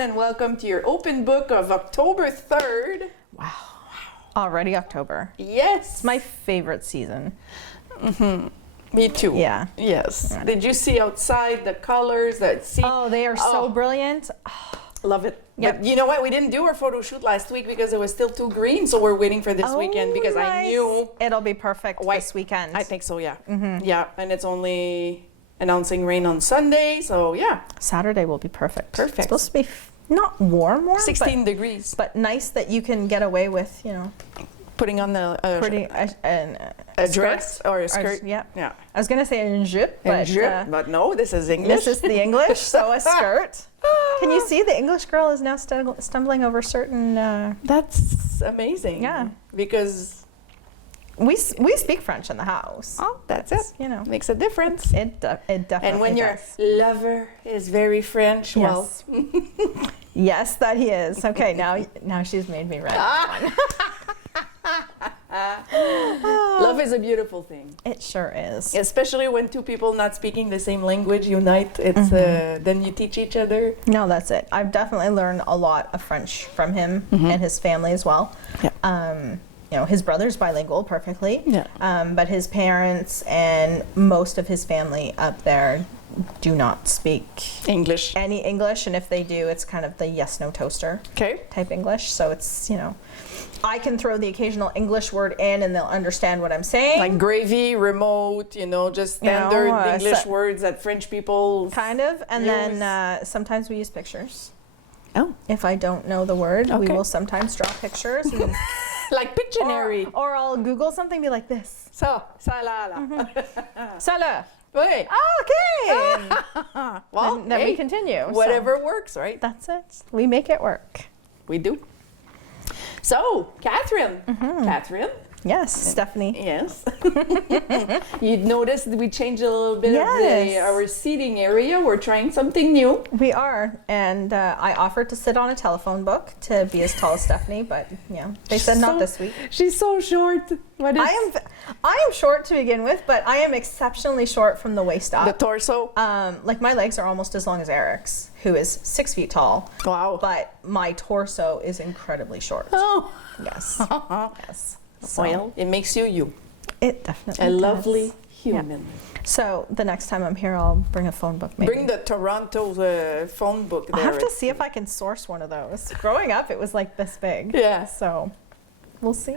everyone, and welcome to your open book of October 3rd. Wow. Already October. Yes. It's my favorite season. Me too. Yeah. Yes. Yeah. Did you see outside the colors that see? Oh, they are so brilliant. Love it. Yep. But you know what? We didn't do our photo shoot last week because it was still too green, so we're waiting for this weekend because I knew it'll be perfect this weekend. I think so, yeah. Yeah, and it's only announcing rain on Sunday, so yeah. Saturday will be perfect. Perfect. It's supposed to be not warm, 16 degrees. but nice that you can get away with, Putting on the a dress or a skirt. Yeah. Yeah. I was gonna say un jupe, But no, this is English. this is the English, so a skirt. Can you see the English girl is now stumbling over certain? That's amazing. Yeah. Because we speak French in the house. oh, that's it. Makes a difference. It definitely And when your does. lover is very French, well, Yes, that he is. Okay, now she's made me ready. love is a beautiful thing. It sure is. Especially when two people not speaking the same language unite. It's then you teach each other. No, that's it. I've definitely learned a lot of French from him and his family as well. Yeah. His brother's bilingual perfectly. Yeah. But his parents and most of his family up there do not speak English. any English, and if they do, it's kind of the yes/no toaster Okay. type English. So it's, I can throw the occasional English word in and they'll understand what I'm saying. Like gravy, remote, just standard English words that French people kind of. And use. then sometimes we use pictures. Oh. If I don't know the word, we Okay. will sometimes draw pictures. And, Like Pictionary. or I'll Google something, be like this. Ça là. Ça là. Oui. Okay. Well, And then we continue. So Whatever works, right? that's it. We make it work. We do. So, Catherine. Catherine. Yes, Stephanie. Yes. You noticed we changed a little bit Yes. of our seating area. We're trying something new. We are, and I offered to sit on a telephone book to be as tall as Stephanie, but they said not this week. She's so short. I am short to begin with, but I am exceptionally short from the waist The up. torso. Like my legs are almost as long as Eric's, who is 6 feet tall. Wow. But my torso is incredibly short. Oh. Yes. Yes. So Well, it makes you. it definitely A does. lovely human. So the next time I'm here, I'll bring a phone book. Maybe. Bring the Toronto phone book there. I'll have to see if I can source one of those. Growing up, it was like this big. Yeah. So we'll see.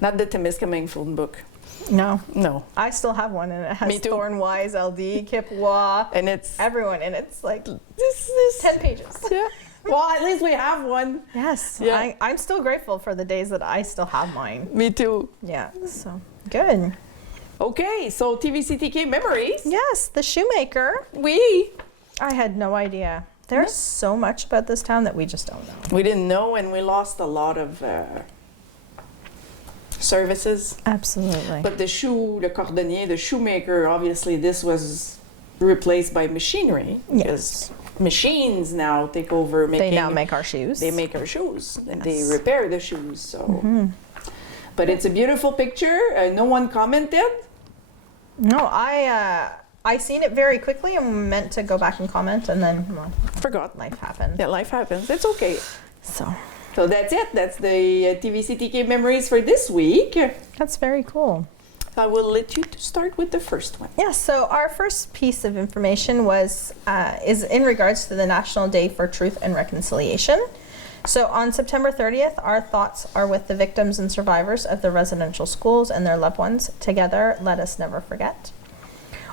Not the Témiscaming phone book. No. No. I still have one, and it has Me too. Thornwise, LD, Kipwa, And it's everyone, and it's like this 10 pages. Yeah. Well, at least we have one. Yes. Yeah. I'm still grateful for the days that I still have mine. Me too. Yeah. So good. Okay, so tvcTK memories. Yes, the shoemaker. I had no idea. There's so much about this town that we just don't know. We didn't know, and we lost a lot of services. Absolutely. But the cordonnier, the shoemaker, obviously this was replaced by machinery. Because machines now take over making. They now make our shoes. They make our shoes, and they Yes. repair the shoes. So, but it's a beautiful picture. No one commented. No, I seen it very quickly and meant to go back and comment, and then Forgot. life happened. Yeah, life happens. It's okay. So So that's it. That's the tvcTK memories for this week. that's very cool. I will let you to start with the first one. Yeah, so our first piece of information is in regards to the National Day for Truth and Reconciliation. So on September 30th, our thoughts are with the victims and survivors of the residential schools and their loved ones. Together, let us never forget.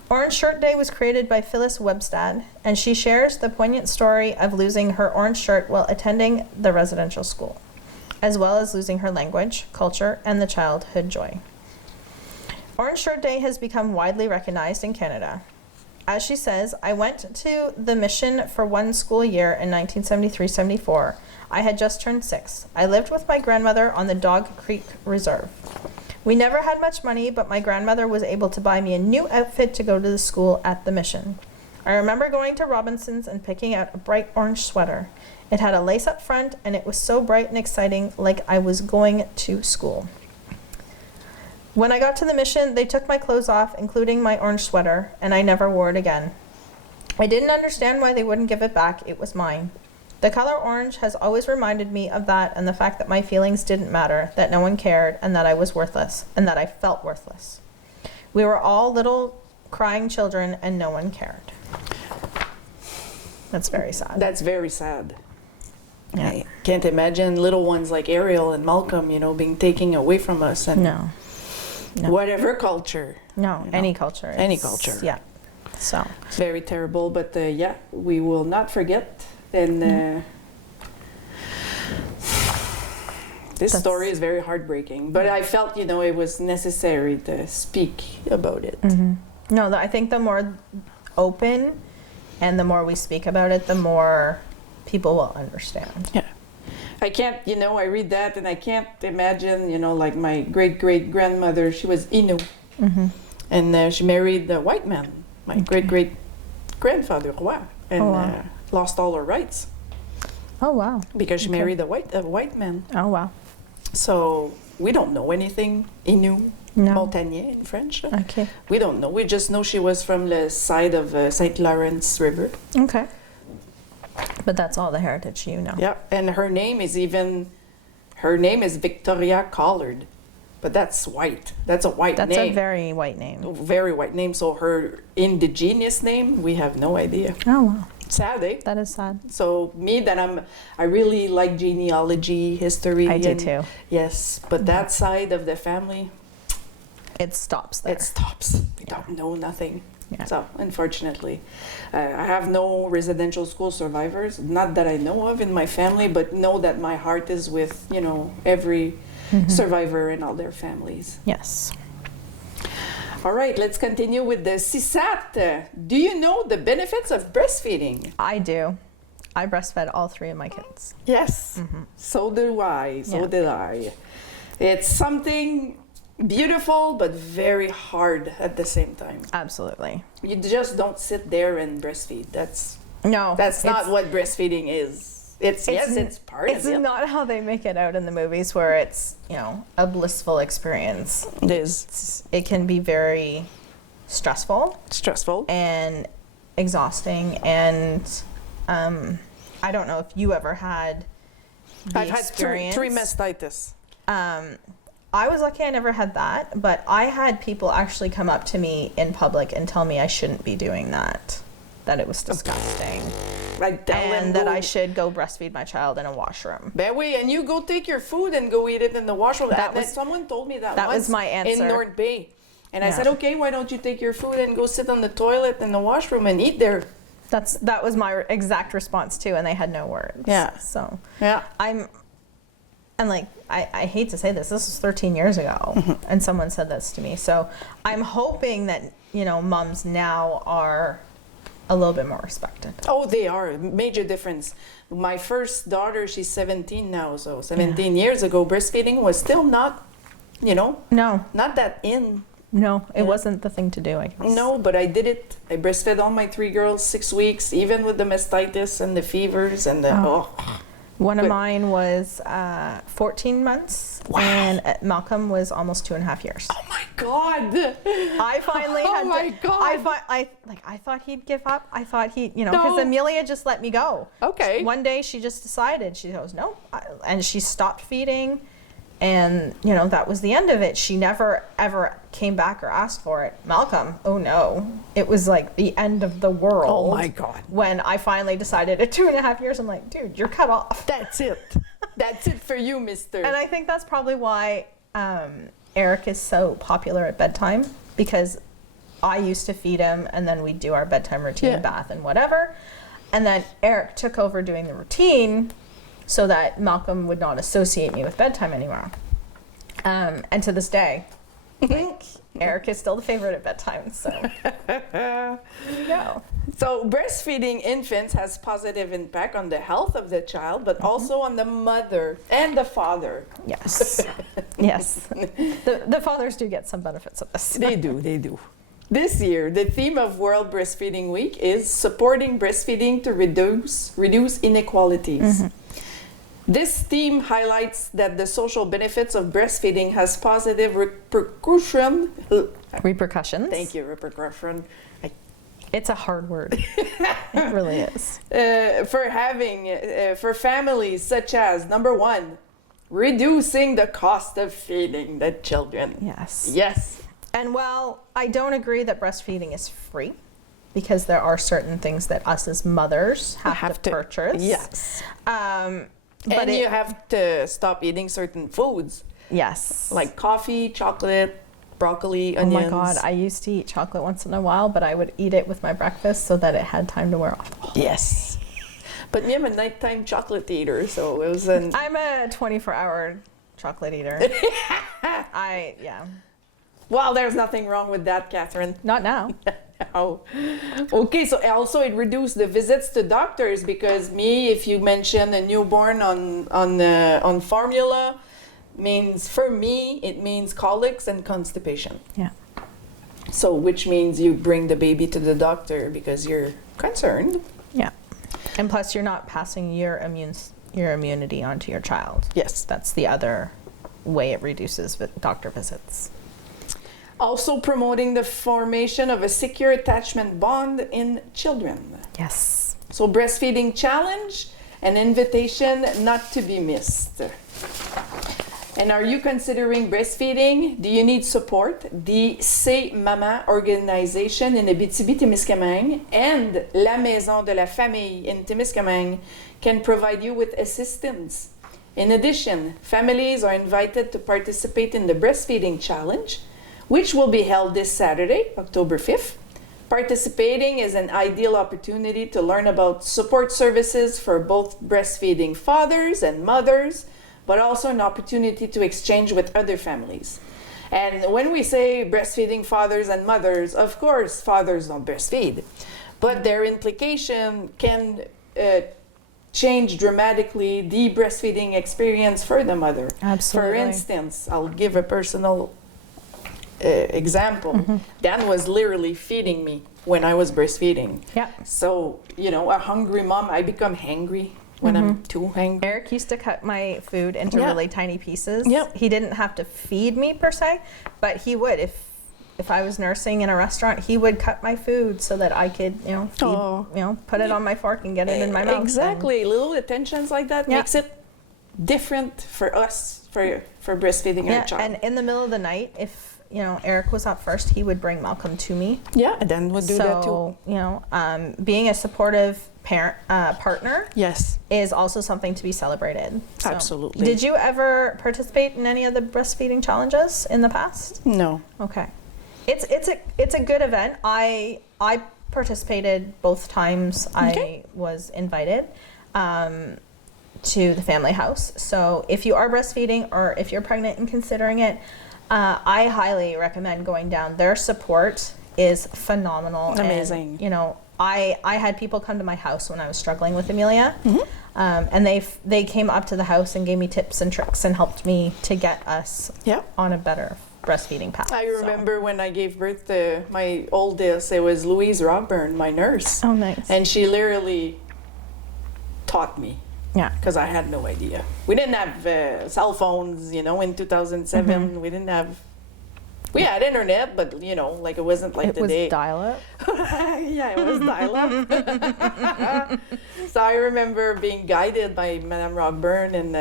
Orange Shirt Day was created by Phyllis Webstad, and she shares the poignant story of losing her orange shirt while attending the residential school, as well as losing her language, culture, and the childhood joy. Orange Shirt Day has become widely recognized in Canada. As she says, I went to the mission for one school year in 1973-74. I had just turned 6. I lived with my grandmother on the Dog Creek Reserve. We never had much money, but my grandmother was able to buy me a new outfit to go to the school at the mission. I remember going to Robinson's and picking out a bright orange sweater. It had a lace up front, and it was so bright and exciting, like I was going to school. When I got to the mission, they took my clothes off, including my orange sweater, and I never wore it again. I didn't understand why they wouldn't give it back. It was mine. The color orange has always reminded me of that and the fact that my feelings didn't matter, that no one cared, and that I was worthless, and that I felt worthless. We were all little crying children and no one cared. That's very sad. That's very sad. Yeah. I can't imagine little ones like Ariel and Malcolm, you know, being taken away from us, and No. whatever culture. No, You know, any culture. any It's- culture. Yeah. So, It's very terrible, but yeah, we will not forget. And this That's- story is very heartbreaking. But I felt, you know, it was necessary to speak about it. no, I think the more open and the more we speak about it, the more people will understand. Yeah. I can't, you know, I read that and I can't imagine, you know, like my great-great-grandmother, she was Innu. And she married a white man, my great-great-grandfather, Roy, and Oh, wow. lost all her rights Oh, wow. because she married a white man. Oh, wow. So we don't know anything Innu, No. Montagnais in French. Okay. We don't know. We just know she was from the side of St. Lawrence River. Okay. But that's all the heritage you know. Yeah, and her name is Victoria Collard, but that's white. That's a white That's name. a very white name. Very white name. So her indigenous name, we have no idea. Oh, wow. Sad, eh? That is sad. So me, I really like genealogy, history. I do and- too. Yes, but that side of the family, It stops there. it stops. We don't know nothing. Yeah. So unfortunately, I have no residential school survivors. Not that I know of in my family, but know that my heart is with, you know, every survivor and all their families. Yes. All right, let's continue with the CISSS-AT. Do you know the benefits of breastfeeding? I do. I breastfed all 3 of my kids. Yes, so do I. So Yeah. did I. It's something beautiful, but very hard at the same time. Absolutely. You just don't sit there and breastfeed. That's No. not it's- what breastfeeding is. It's part It's of it. not how they make it out in the movies where it's, you know, a blissful experience. It is It can be very stressful stressful. and exhausting, and I don't know if you ever had the I've had experience. three mastitis. I was lucky I never had that, but I had people actually come up to me in public and tell me I shouldn't be doing that it was disgusting, I tell them and that go, I should go breastfeed my child in a washroom. That way, and you go take your food and go eat it in the washroom. That And was- someone told me that that once was my answer. in North Bay. And I Yeah. said, okay, why don't you take your food and go sit on the toilet in the washroom and eat there? That was my exact response too, and they had no words. Yeah. So Yeah. and like, I hate to say this was 13 years ago, and someone said this to me. So I'm hoping that, you know, moms now are a little bit more respected. Oh, they are. Major difference. My first daughter, she's 17 now, so 17 years ago, breastfeeding was still not, you know, No, not that in. it wasn't the thing to do, I guess. No, but I did it. I breastfed all my 3 girls 6 weeks, even with the mastitis and the fevers and the, One of But- mine was 14 months, Wow. and Malcolm was almost 2.5 years. Oh my God. I finally Oh had to. my God. I thought he'd give up. I thought he, you know, because No. Amelia just let me go. Okay. One day she just decided. She goes, no, and she stopped feeding, and you know that was the end of it. She never ever came back or asked for it. Malcolm, oh no, it was like the end of the world. Oh my God. When I finally decided at 2.5 years, I'm like, dude, you're cut off. That's it. That's it for you, mister. And I think that's probably why Eric is so popular at bedtime, because I used to feed him and then we'd do our bedtime routine, Yeah. bath and whatever. And then Eric took over doing the routine so that Malcolm would not associate me with bedtime anymore. And to this day, like, Eric is still the favorite at bedtime. So, there you go. So breastfeeding infants has positive impact on the health of the child, but also on the mother and the father. Yes. Yes. The fathers do get some benefits of this. They do, they do. This year, the theme of World Breastfeeding Week is supporting breastfeeding to reduce inequalities. This theme highlights that the social benefits of breastfeeding has positive repercussion. Repercussions. Thank you, repercussion. It's a hard word. It really is. For families such as, number one, reducing the cost of feeding the children. Yes. Yes. And while I don't agree that breastfeeding is free, because there are certain things that us as mothers have to purchase. Yes. But and you have to stop eating certain foods. Yes. Like coffee, chocolate, broccoli, Oh onions. my God, I used to eat chocolate once in a while, but I would eat it with my breakfast so that it had time to wear off. Yes. But me, I'm a nighttime chocolate eater, so it was an... I'm a 24-hour chocolate eater. Well, there's nothing wrong with that, Catherine. Not now. Oh. Okay, so also it reduced the visits to doctors because if you mention a newborn on formula, it means colics and constipation. Yeah. So which means you bring the baby to the doctor because you're concerned. Yeah. And plus you're not passing your immunity onto your child. Yes. That's the other way it reduces doctor visits. Also promoting the formation of a secure attachment bond in children. Yes. So breastfeeding challenge, an invitation not to be missed. And are you considering breastfeeding? Do you need support? The C'est Maman organization in Abitibi-Témiscaming and La Maison de la Famille in Témiscaming can provide you with assistance. In addition, families are invited to participate in the breastfeeding challenge, which will be held this Saturday, October 5th. Participating is an ideal opportunity to learn about support services for both breastfeeding fathers and mothers, but also an opportunity to exchange with other families. And when we say breastfeeding fathers and mothers, of course, fathers don't breastfeed, but their implication can change dramatically the breastfeeding experience for the mother. Absolutely. For instance, I'll give a personal example. Mm-hmm. Dan was literally feeding me when I was breastfeeding. Yeah. So, a hungry mom, I become hangry when I'm too hangry. Eric used to cut my food into really tiny pieces. Yep. He didn't have to feed me per se, but he would. If I was nursing in a restaurant, he would cut my food so that I could, put it on my fork and get it in my mouth. Exactly. Little attentions like that makes it different for us for breastfeeding our child. And in the middle of the night, if Eric was up first, he would bring Malcolm to me. Yeah, and then we'll do that too. Being a supportive partner is also something to be celebrated. So, absolutely. Did you ever participate in any of the breastfeeding challenges in the past? No. Okay. It's a good event. I participated both times. I was invited to the family house. So if you are breastfeeding or if you're pregnant and considering it, I highly recommend going down. Their support is phenomenal. Amazing. And, I had people come to my house when I was struggling with Amelia, and they came up to the house and gave me tips and tricks and helped me to get us on a better breastfeeding path. I remember when I gave birth to my oldest, it was Louise Robburn, my nurse. Oh, nice. And she literally taught me. Yeah. Because I had no idea. We didn't have cell phones, in 2007. We didn't have... We had internet, but, it wasn't like today. It was dial-up? Yeah, it was dial-up. So I remember being guided by Madame Rockburn and,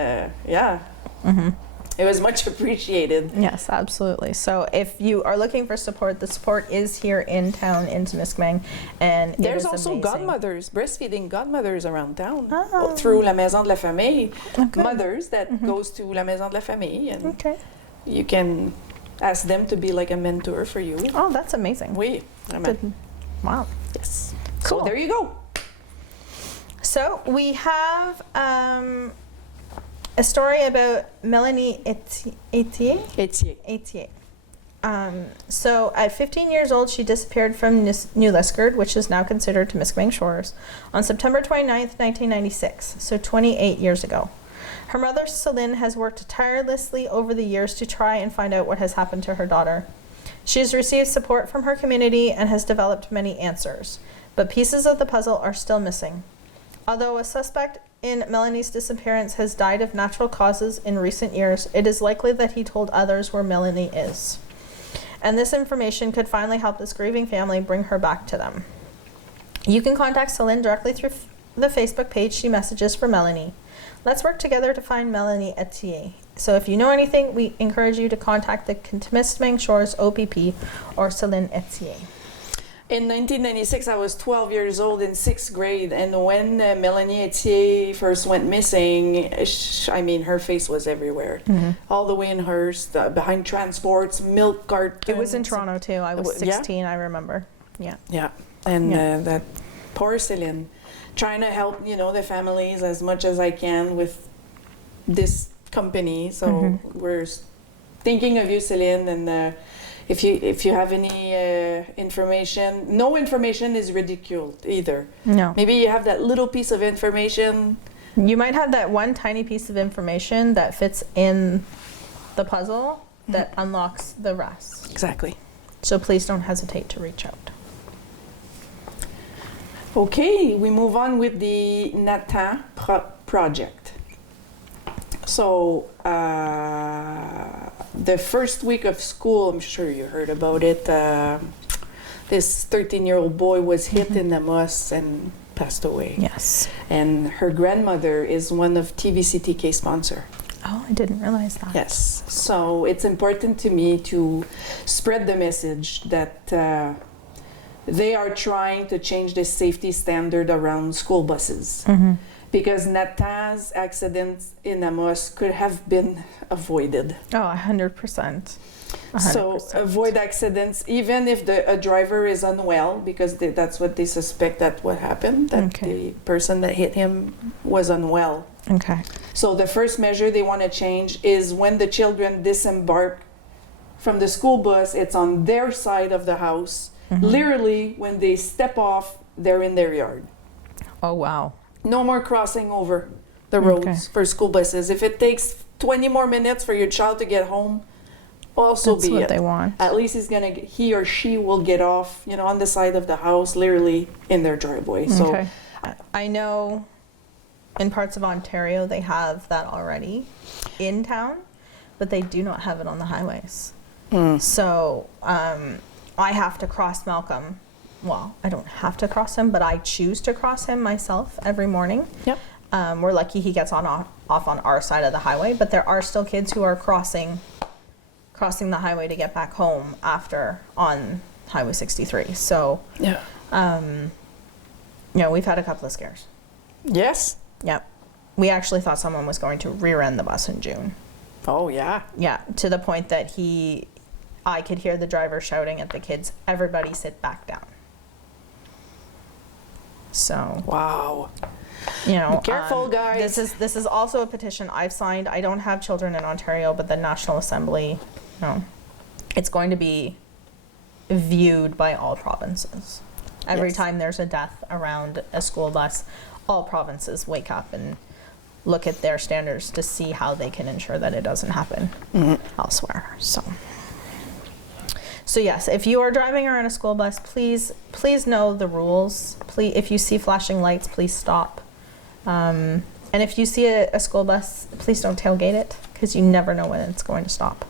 it was much appreciated. Yes, absolutely. So if you are looking for support, the support is here in town in Témiscaming, and there's also amazing godmothers, breastfeeding godmothers around town through La Maison de la Famille. Mothers that goes to La Maison de la Famille, and you can ask them to be like a mentor for you. Oh, that's amazing. Oui, wow. Yes. Cool. So there you go. So we have a story about Mélanie Ethier. So at 15 years old, she disappeared from New Liskeard, which is now considered Témiscaming Shores, on September 29th, 1996, so 28 years ago. Her mother, Celine, has worked tirelessly over the years to try and find out what has happened to her daughter. She has received support from her community and has developed many answers, but pieces of the puzzle are still missing. Although a suspect in Mélanie's disappearance has died of natural causes in recent years, it is likely that he told others where Mélanie is. And this information could finally help this grieving family bring her back to them. You can contact Celine directly through the Facebook page she messages for Melanie. Let's work together to find Mélanie Ethier. So if you know anything, we encourage you to contact the Témiscaming Shores OPP or Celine Ethier. In 1996, I was 12 years old in 6th grade, and when Mélanie Ethier first went missing, her face was everywhere. All the way in Hearst, behind transports, milk cartons. It was in Toronto too. I was 16, I remember. Yeah. Yeah, and that poor Céline, trying to help, the families as much as I can with this company. So we're thinking of you, Céline, and if you have any information, no information is ridiculed either. No. Maybe you have that little piece of information. You might have that one tiny piece of information that fits in the puzzle that unlocks the rest. Exactly. So please don't hesitate to reach out. Okay, we move on with the Nathan project. So the first week of school, I'm sure you heard about it, this 13-year-old boy was hit in the moss and passed away. Yes. And her grandmother is one of tvcTK sponsor. Oh, I didn't realize that. Yes. So it's important to me to spread the message that they are trying to change the safety standard around school buses. Because Nathan's accident in Amos could have been avoided. Oh, 100%. So avoid accidents, even if a driver is unwell, because that's what they suspect that what happened, that the person that hit him was unwell. Okay. So the first measure they want to change is when the children disembark from the school bus, it's on their side of the house. Literally, when they step off, they're in their yard. Oh, wow. No more crossing over the roads for school buses. If it takes 20 more minutes for your child to get home, also That's be what it. they want. At least he or she will get off, on the side of the house, literally in their driveway. So I know in parts of Ontario they have that already in town, but they do not have it on the highways. So I have to cross Malcolm. Well, I don't have to cross him, but I choose to cross him myself every morning. Yep. We're lucky he gets off on our side of the highway, but there are still kids who are crossing the highway to get back home after on Highway 63. So, we've had a couple of scares. Yes. Yep. We actually thought someone was going to rear end the bus in June. Oh, yeah. Yeah, to the point that I could hear the driver shouting at the kids, "Everybody sit back down." So wow, be careful, guys. This is also a petition I've signed. I don't have children in Ontario, but the National Assembly, it's going to be viewed by all provinces. Every time there's a death around a school bus, all provinces wake up and look at their standards to see how they can ensure that it doesn't happen elsewhere. So yes, if you are driving around a school bus, please know the rules. Please, if you see flashing lights, please stop. And if you see a school bus, please don't tailgate it, because you never know when it's going to stop.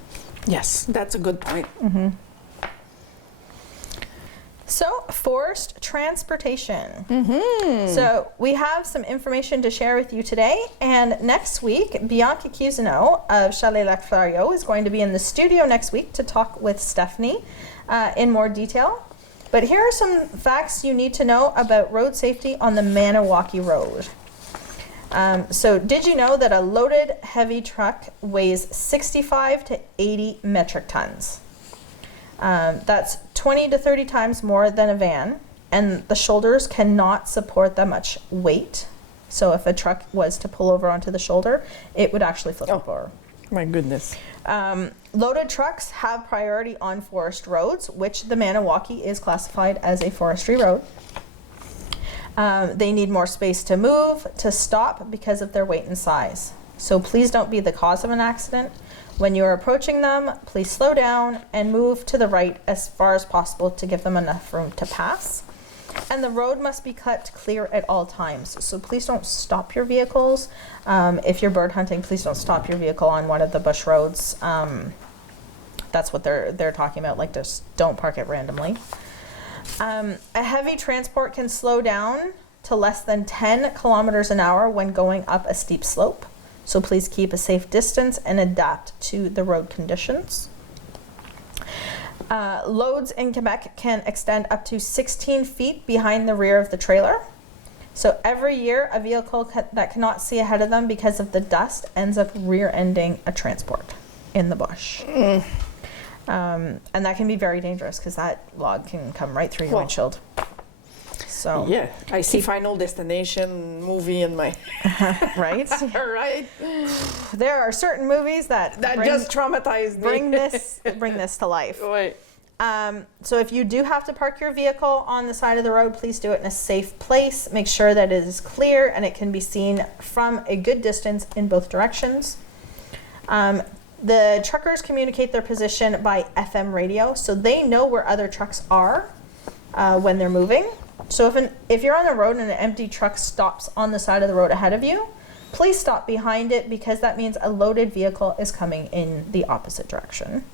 Yes, that's a good point. So, forced transportation. So, we have some information to share with you today. And next week, Bianca Cusino of Chalet Lac Flario is going to be in the studio next week to talk with Stephanie in more detail. But here are some facts you need to know about road safety on the Maniwaki Road. So, did you know that a loaded heavy truck weighs 65 to 80 metric tons? That's 20 to 30 times more than a van, and the shoulders cannot support that much weight. So if a truck was to pull over onto the shoulder, it would actually flip over. My goodness. Loaded trucks have priority on forest roads, which the Maniwaki is classified as a forestry road. They need more space to move, to stop because of their weight and size. So please don't be the cause of an accident. When you are approaching them, please slow down and move to the right as far as possible to give them enough room to pass. And the road must be cut clear at all times. So please don't stop your vehicles. If you're bird hunting, please don't stop your vehicle on one of the bush roads. That's what they're talking about, like just don't park it randomly. A heavy transport can slow down to less than 10 kilometers an hour when going up a steep slope. So please keep a safe distance and adapt to the road conditions. Loads in Quebec can extend up to 16 feet behind the rear of the trailer. So every year, a vehicle that cannot see ahead of them because of the dust ends up rear-ending a transport in the bush. And that can be very dangerous because that log can come right through your windshield. So yeah, I see Final Destination movie in my right. right. There are certain movies that just traumatized me. bring this to life. Right. So if you do have to park your vehicle on the side of the road, please do it in a safe place. Make sure that it is clear and it can be seen from a good distance in both directions. The truckers communicate their position by FM radio, so they know where other trucks are when they're moving. So if you're on the road and an empty truck stops on the side of the road ahead of you, please stop behind it because that means a loaded vehicle is coming in the opposite direction.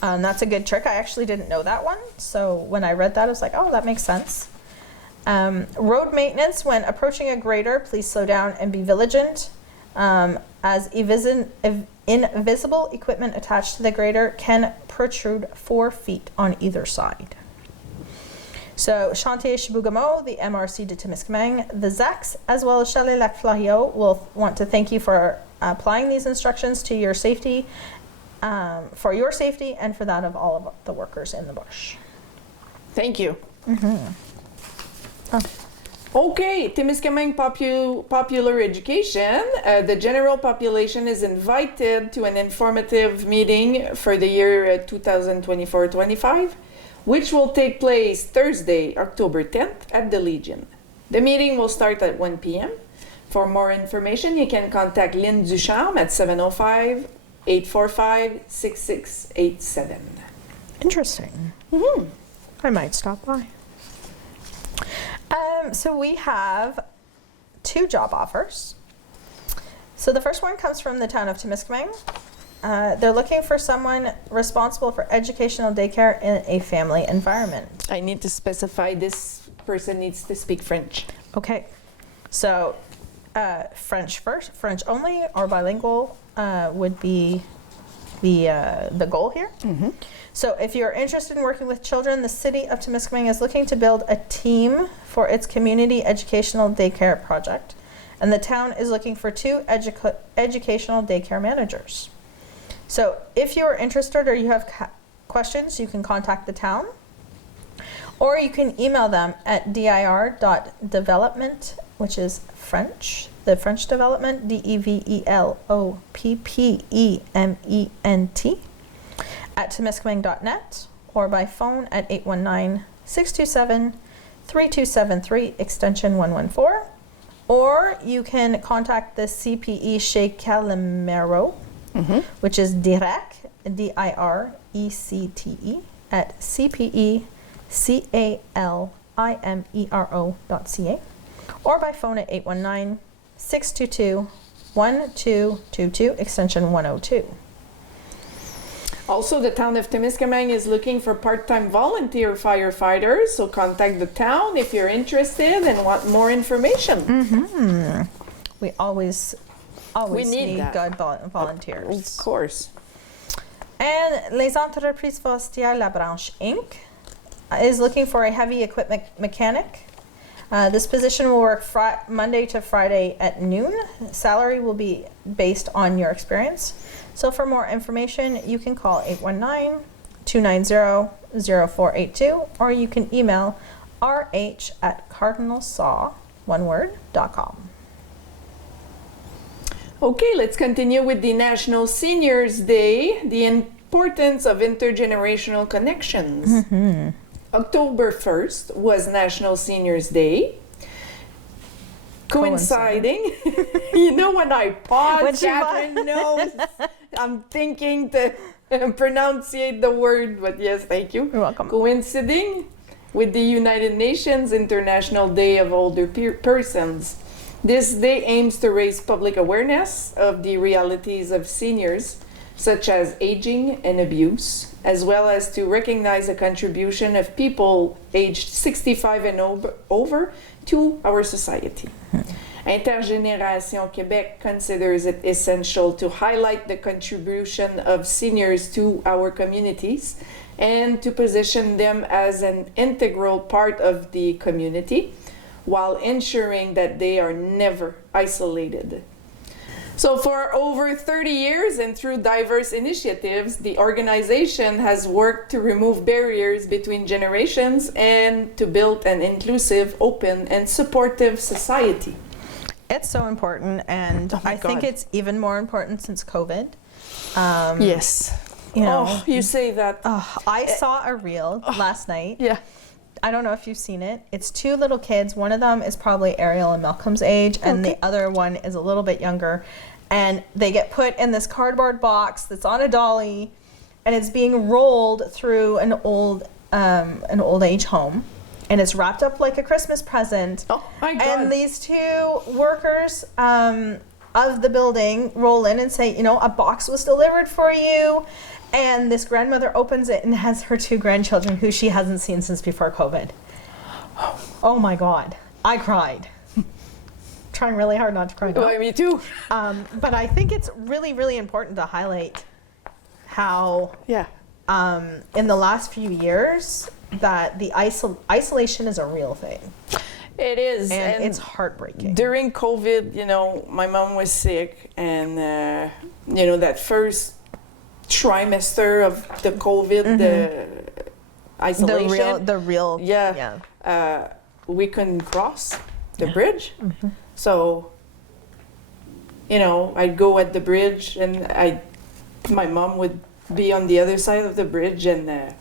That's a good trick. I actually didn't know that one. So when I read that, I was like, oh, that makes sense. Road maintenance, when approaching a grader, please slow down and be vigilant. As invisible equipment attached to the grader can protrude 4 feet on either side. So Chantier Chibougamau, the MRC de Témiscaming, the ZEX, as well as Chalet Lac Fleuriot will want to thank you for applying these instructions to your safety, for your safety and for that of all of the workers in the bush. Thank you. Okay, Témiscaming popular education. The general population is invited to an informative meeting for the year 2024-25, which will take place Thursday, October 10th at the Legion. The meeting will start at 1 p.m. For more information, you can contact Lynn Ducharme at 705-845-6687. Interesting. I might stop by. So we have 2 job offers. So the first one comes from the town of Témiscaming. They're looking for someone responsible for educational daycare in a family environment. I need to specify this person needs to speak French. Okay, so French first, French only, or bilingual would be the goal here. So if you're interested in working with children, the city of Témiscaming is looking to build a team for its community educational daycare project. And the town is looking for 2 educational daycare managers. So if you are interested or you have questions, you can contact the town. Or you can email them at dir.development, which is French, the French development, DEVELOPPEMENT, at témiscaming.net, or by phone at 819-627-3273, extension 114. Or you can contact the CPE Chez Calimero, which is DIRECTE, DIRECTE, at CPECALIMERO.ca, or by phone at 819-622-1222, extension 102. Also, the town of Témiscaming is looking for part-time volunteer firefighters, so contact the town if you're interested and want more information. We always need that. good volunteers. Of course. And Les Entreprises Forestières La Branche Inc. is looking for a heavy equipment mechanic. This position will work Monday to Friday at noon. Salary will be based on your experience. So for more information, you can call 819-290-0482, or you can email rh@cardinalsaw.com. Okay, let's continue with the National Seniors Day, the importance of intergenerational connections. October 1st was National Seniors Day. Coinciding, you know when I pause, Catherine knows I'm thinking to pronunciate the word, but yes, thank you. You're welcome. Coinciding with the United Nations International Day of Older Persons. This day aims to raise public awareness of the realities of seniors such as aging and abuse, as well as to recognize the contribution of people aged 65 and over to our society. Intergénération Québec considers it essential to highlight the contribution of seniors to our communities and to position them as an integral part of the community while ensuring that they are never isolated. So for over 30 years and through diverse initiatives, the organization has worked to remove barriers between generations and to build an inclusive, open, and supportive society. It's so important, and I think it's even more important since COVID. Yes. You know, oh, you say that. I saw a reel last night. Yeah. I don't know if you've seen it. It's two little kids. One of them is probably Ariel and Malcolm's age, and the other one is a little bit younger. And they get put in this cardboard box that's on a dolly, and it's being rolled through an old age home, and it's wrapped up like a Christmas present. Oh my God! And these two workers of the building roll in and say, you know, a box was delivered for you. And this grandmother opens it and has her two grandchildren who she hasn't seen since before COVID. Oh my God, I cried. Trying really hard not to cry now. Well, me too. But I think it's really, really important to highlight how in the last few years that the isolation is a real thing. It is. And it's heartbreaking. During COVID, you know, my mom was sick, and, you know, that first trimester of the COVID, the isolation. The real. We couldn't cross the bridge. So, you know, I'd go at the bridge, and my mom would be on the other side of the bridge, and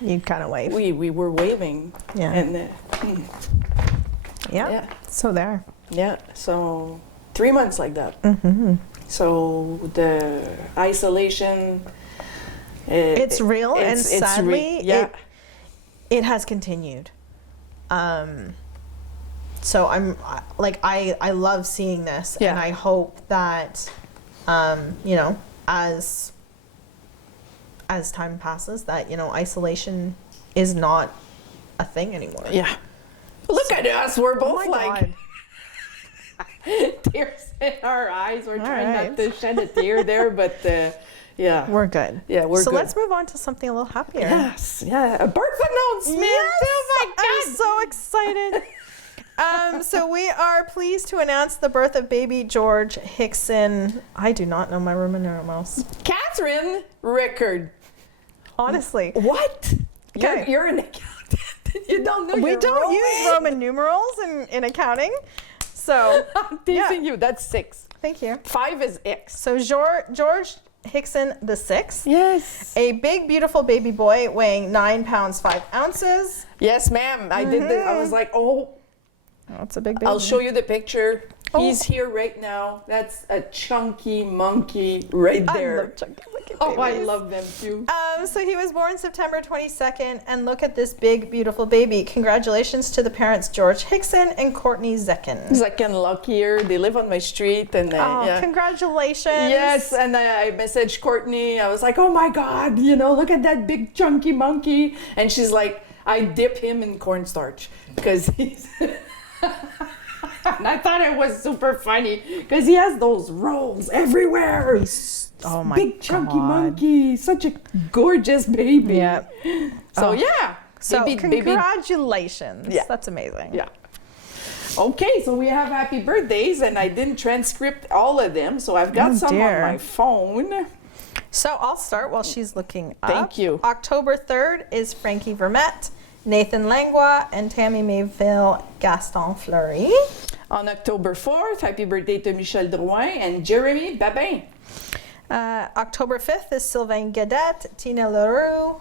you'd kind of wave. We were waving. Yeah. And So there. Yeah. So 3 months like that. So the isolation. It's real, and sadly, it has continued. So I'm like, I love seeing this, and I hope that, you know, as time passes, that, you know, isolation is not a thing anymore. Yeah. Look at us. We're both God. Tears in our eyes. We're trying not to shed a tear there, but yeah. We're good. Yeah, we're good. So let's move on to something a little happier. Yes. Yeah. A birth announcement. Yes. Oh my God. I'm so excited. So we are pleased to announce the birth of baby George Hickson. I do not know my Roman numerals. Catherine Rickard. Honestly. What? Okay. You're an accountant. You don't know. We don't use Roman numerals in accounting. So I'm teasing you. That's 6. Thank you. 5 is X. So George Hickson the 6th. Yes. A big, beautiful baby boy weighing 9 pounds 5 ounces. Yes, ma'am. I did this. I was like, oh. That's a big baby. I'll show you the picture. He's here right now. That's a chunky monkey right there. I love chunky monkey babies. Oh, I love them too. So he was born September 22nd, and look at this big, beautiful baby. Congratulations to the parents, George Hickson and Courtney Zekin. Zekin Lockyer. They live on my street, and congratulations. Yes, and I messaged Courtney. I was like, oh my God, you know, look at that big chunky monkey. And she's like, I dip him in cornstarch because he's... And I thought it was super funny because he has those rolls everywhere. Oh my big chunky monkey, such a gorgeous baby. Yeah. So So baby, congratulations. Yeah. That's amazing. Yeah. Okay, so we have happy birthdays, and I didn't transcript all of them, so I've got some on my phone. So I'll start while she's looking up. Thank you. October 3rd is Frankie Vermette, Nathan Langlois, and Tammy Mayville Gaston Fleury. On October 4th, happy birthday to Michel Drouin and Jeremy Babin. October 5th is Sylvain Guedette, Tina Leroux.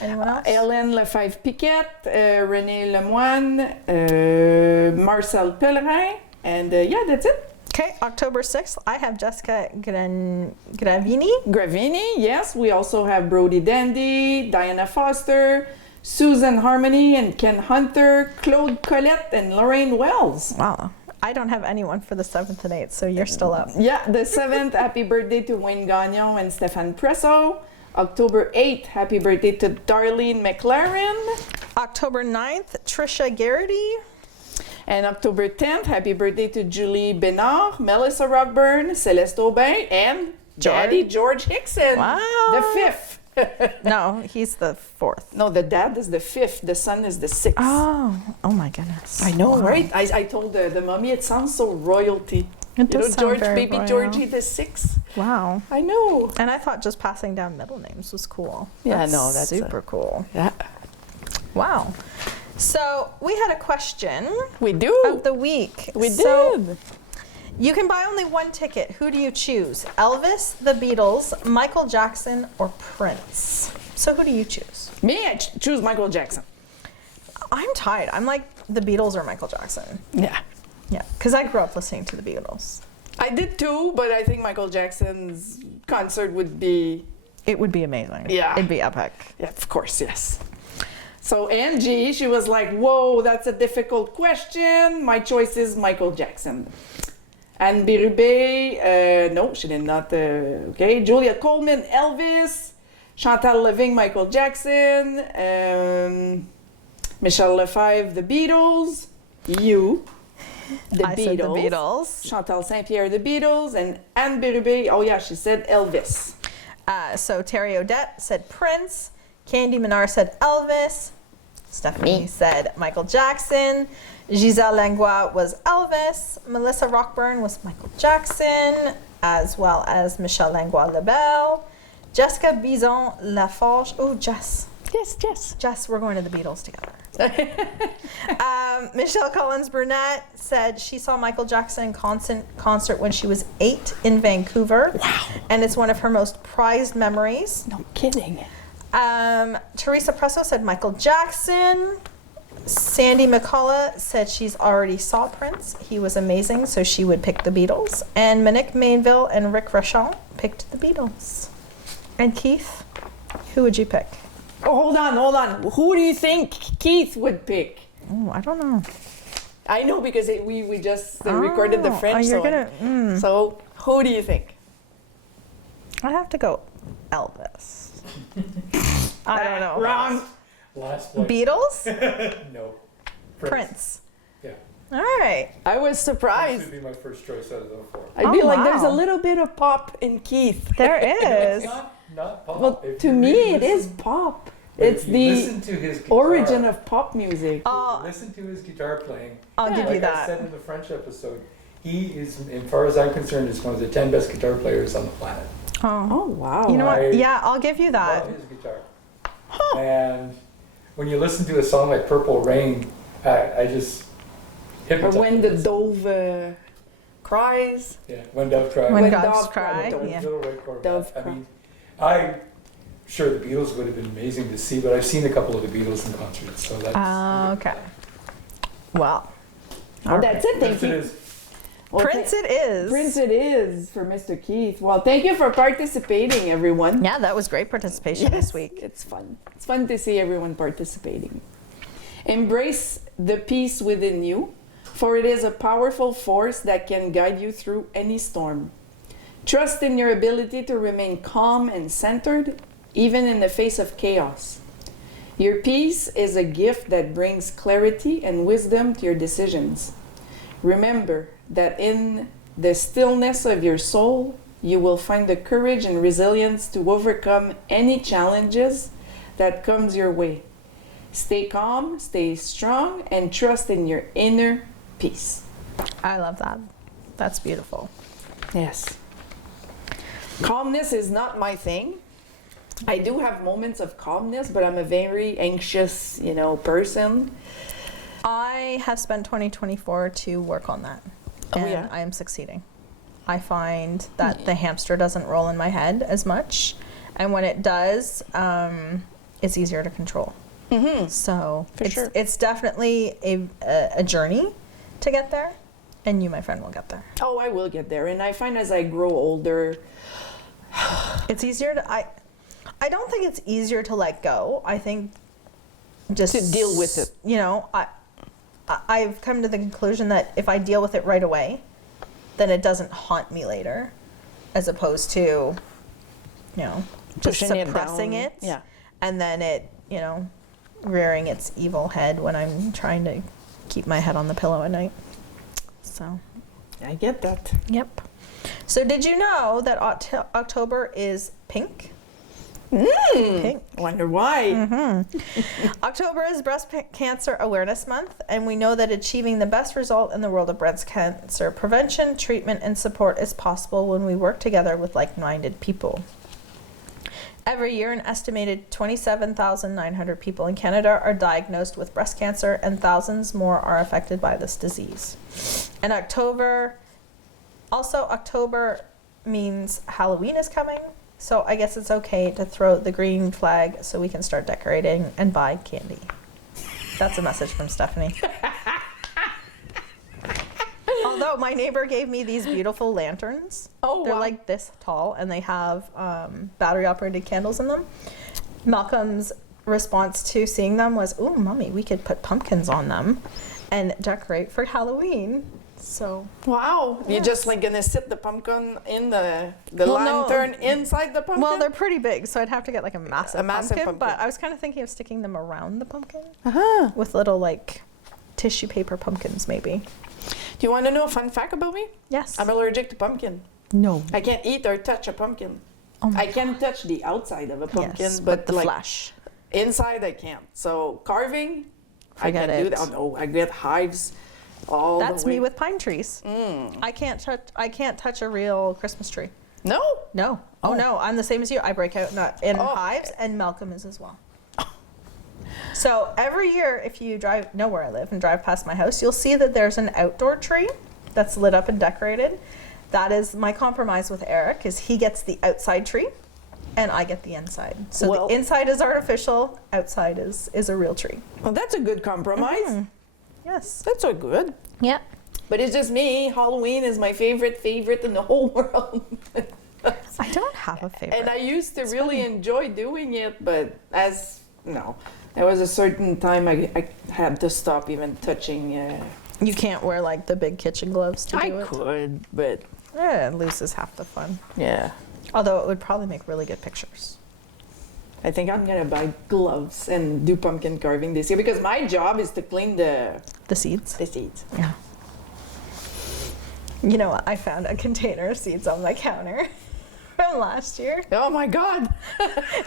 Anyone else? Hélène Lefebvre-Piquette, René Lemoine, Marcel Pellerin, and that's it. Okay, October 6th, I have Jessica Gravini. Gravini, yes. We also have Brody Dandy, Diana Foster, Susan Harmony and Ken Hunter, Claude Collette, and Lorraine Wells. Wow. I don't have anyone for the 7th and 8th, so you're still up. Yeah, the 7th, happy birthday to Wayne Gagnon and Stefan Presso. October 8th, happy birthday to Darlene McLaren. October 9th, Trisha Garrity. And October 10th, happy birthday to Julie Bénard, Melissa Rockburn, Celeste Aubin, and Daddy George Hickson. Wow. The 5th. No, he's the 4th. No, the dad is the 5th, the son is the 6th. Oh my goodness. I know, right? I told the mommy it sounds so royalty. It does sound George, very baby royal. Georgie the 6th. Wow. I know. And I thought just passing down middle names was cool. Yeah, no, that's super cool. Yeah. Wow. So we had a question We do. of the week. We So did. you can buy only one ticket. Who do you choose? Elvis, the Beatles, Michael Jackson, or Prince? So who do you choose? Me, I choose Michael Jackson. I'm tied. I'm like the Beatles or Michael Jackson. Yeah. Yeah, because I grew up listening to the Beatles. I did too, but I think Michael Jackson's concert would be... It would be amazing. Yeah. It'd be epic. Yeah, of course, yes. So Angie, she was like, whoa, that's a difficult question. My choice is Michael Jackson. Anne Birubé, no, she did not. Okay, Julia Coleman, Elvis. Chantal Leving, Michael Jackson. Michelle Lefebvre, The Beatles. You, The I Beatles. said the Beatles. Chantal Saint-Pierre, The Beatles. And Anne Birubé, oh yeah, she said Elvis. So Terry Odette said Prince. Candy Minar said Elvis. Stephanie Me. said Michael Jackson. Giselle Langlois was Elvis. Melissa Rockburn was Michael Jackson, as well as Michelle Langlois Lebel. Jessica Bison Laforge. Oh, Jess. Yes, yes. Jess, we're going to the Beatles together. Michelle Collins Burnett said she saw Michael Jackson in concert when she was 8 in Vancouver. Wow. And it's one of her most prized memories. No kidding. Teresa Presso said Michael Jackson. Sandy McCullough said she's already saw Prince. He was amazing, so she would pick the Beatles. And Monique Mainville and Rick Rachon picked the Beatles. And Keith, who would you pick? Oh, hold on. Who do you think Keith would pick? Oh, I don't know. I know because we just recorded the French you're song. gonna. So who do you think? I have to go Elvis. I don't know. Wrong. Last place. Beatles? No. Prince. Yeah. All right. I was This surprised. would be my first choice out of the 4. I'd be Oh, like, there's a wow. little bit of pop in Keith. There It's is. not pop. Well, If to you me, really it is listen- pop. but It's if you the listen to his guitar, origin of pop music. if Oh, you listen to his guitar playing. I'll give you Like I said that. in the French episode, he is, as far as I'm concerned, is one of the 10 best guitar players on the planet. Oh. Oh, wow. You know I what? Yeah, I'll give you that. Love his guitar. And when you listen to a song like Purple Rain, I just Or hypnotized. when the dove cries. Yeah, when Dove Cry. When When doves doves cry. cry, Yeah. Little Red Corvette. Dove I Cry. mean, I'm sure the Beatles would have been amazing to see, but I've seen a couple of the Beatles in concert, so that's. Okay. Well. Oh, that's it. Yes, Thank it you. is. Well, Prince it is. Prince it is for Mr. Keith. Well, thank you for participating, everyone. Yeah, that was great participation Yes, this week. it's fun. It's fun to see everyone participating. Embrace the peace within you, for it is a powerful force that can guide you through any storm. Trust in your ability to remain calm and centered, even in the face of chaos. Your peace is a gift that brings clarity and wisdom to your decisions. Remember that in the stillness of your soul, you will find the courage and resilience to overcome any challenges that comes your way. Stay calm, stay strong, and trust in your inner peace. I love that. That's beautiful. Yes. Calmness is not my thing. I do have moments of calmness, but I'm a very anxious, person. I have spent 2024 to work on that. Oh, And yeah? I am succeeding. I find that the hamster doesn't roll in my head as much. And when it does, it's easier to control. Mm-hmm. So For sure. it's definitely a journey to get there. And you, my friend, will get there. Oh, I will get there. And I find as I grow older, It's easier to... I don't think it's easier to let go. I think just... To deal with it. I've come to the conclusion that if I deal with it right away, then it doesn't haunt me later, as opposed to, you know, just Pushing it suppressing down. it, Yeah. and then it, you know, rearing its evil head when I'm trying to keep my head on the pillow at night. So, I get that. yep. So did you know that October is pink? Pink. Wonder why. October is Breast Cancer Awareness Month, and we know that achieving the best result in the world of breast cancer prevention, treatment, and support is possible when we work together with like-minded people. Every year, an estimated 27,900 people in Canada are diagnosed with breast cancer, and thousands more are affected by this disease. And October means Halloween is coming, so I guess it's okay to throw the green flag so we can start decorating and buy candy. That's a message from Stephanie. Although my neighbor gave me these beautiful lanterns. Oh, They're wow. like this tall, and they have battery-operated candles in them. Malcolm's response to seeing them was, "Ooh, Mommy, we could put pumpkins on them and decorate for Halloween." So Wow. You're Yes. just like gonna sit the pumpkin in the Well, no. lantern inside the pumpkin? well, they're pretty big, so I'd have to get like a massive, pumpkin, pumpkin. But I was kind of thinking of sticking them around the pumpkin Uh-huh. with little like tissue paper pumpkins, maybe. Do you want to know a fun fact about me? Yes. I'm allergic to pumpkin. No. I can't eat or touch a pumpkin. Oh my I can touch the outside of a pumpkin, yes, but the like flesh. inside I can't. So carving, Forget I can do it. that. Oh no, I get hives all That's the way. me with pine trees. Mm. I can't touch a real Christmas tree. No? No. Oh, Oh. no, I'm the same as you. I break out in Oh. hives, and Malcolm is as well. So every year, if you know where I live and drive past my house, you'll see that there's an outdoor tree that's lit up and decorated. That is my compromise with Eric, is he gets the outside tree and I get the inside. So Well- the inside is artificial, outside is a real tree. Well, that's a good compromise. Yes. That's so good. Yeah. But it's just me. Halloween is my favorite in the whole world. I don't have a favorite. And I used to It's really funny. enjoy doing it, but there was a certain time I had to stop even touching. You can't wear like the big kitchen gloves to I do it. could, but Yeah, it loses half the fun. yeah. Although it would probably make really good pictures. I think I'm gonna buy gloves and do pumpkin carving this year because my job is to clean the The seeds. seeds. Yeah. You know what? I found a container of seeds on my counter from last year. Oh my God!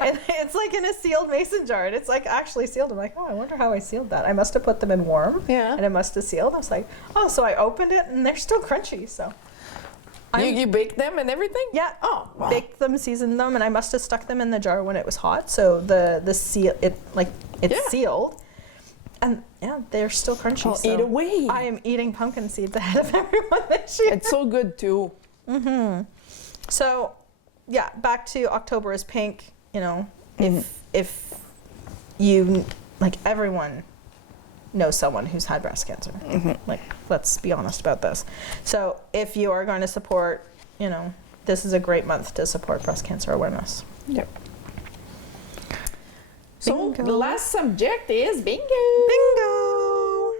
And it's like in a sealed mason jar. And it's like actually sealed. I'm like, oh, I wonder how I sealed that. I must have put them in warm. Yeah. And it must have sealed. I was like, oh, so I opened it and they're still crunchy. So You bake them and everything? yeah. Oh, wow. Baked them, seasoned them, and I must have stuck them in the jar when it was hot. So the seal, it's Yeah. sealed. And yeah, they're still crunchy. Well, so eat away. I am eating pumpkin seeds ahead of everyone this year. It's so good too. So, yeah, back to October is pink. You know, if you like, everyone knows someone who's had breast cancer. Like, let's be honest about this. So, if you are going to support, you know, this is a great month to support breast cancer awareness. Yep. So Bingo. the last subject is bingo. Bingo!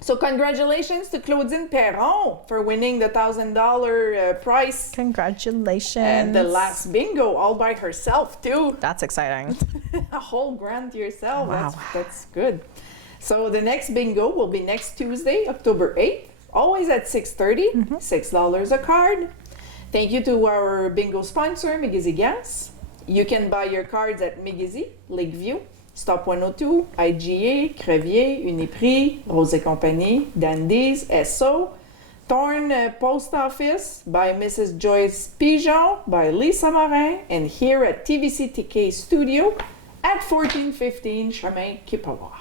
So congratulations to Claudine Perron for winning the $1,000 prize Congratulations. and the last bingo all by herself too. That's exciting. A whole grand to yourself. Wow. That's good. So the next bingo will be next Tuesday, October 8th, always at 6:30, $6 a card. Thank you to our bingo sponsor, McGizzy Gas. You can buy your cards at McGizzy, Lakeview, Stop 102, IGA, Crevier, Uniprix, Rose et Compagnie, Dandies, Esso, Thorn Post Office by Mrs. Joyce Pigeon, by Lisa Morin, and here at tvcTK Studio at 1415 Chemin Kipawa.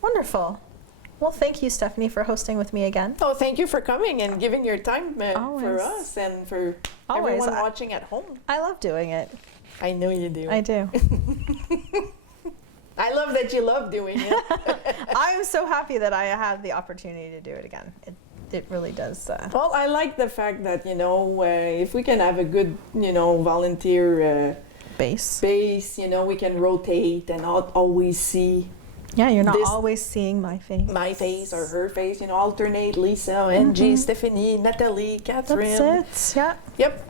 Wonderful. Well, thank you, Stephanie, for hosting with me again. Oh, thank you for coming and giving your time for Always. us and for Always. everyone watching at home. I love doing it. I know you do. I do. I love that you love doing it. I'm so happy that I had the opportunity to do it again. It really does. Well, I like the fact that, if we can have a good, volunteer Base. base, we can rotate and not always see Yeah, you're not This- always seeing my face. My face or her face, you know, alternate Lisa, Angie, Stephanie, Natalie, Catherine. That's it. Yeah. Yep.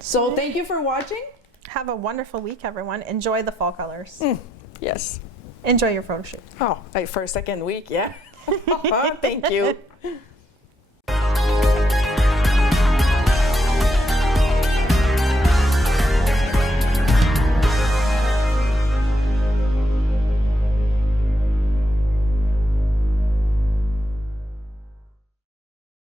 So thank you for watching. Have a wonderful week, everyone. Enjoy the fall colors. Yes. Enjoy your photo shoot. Oh, for a second week, yeah. Thank you.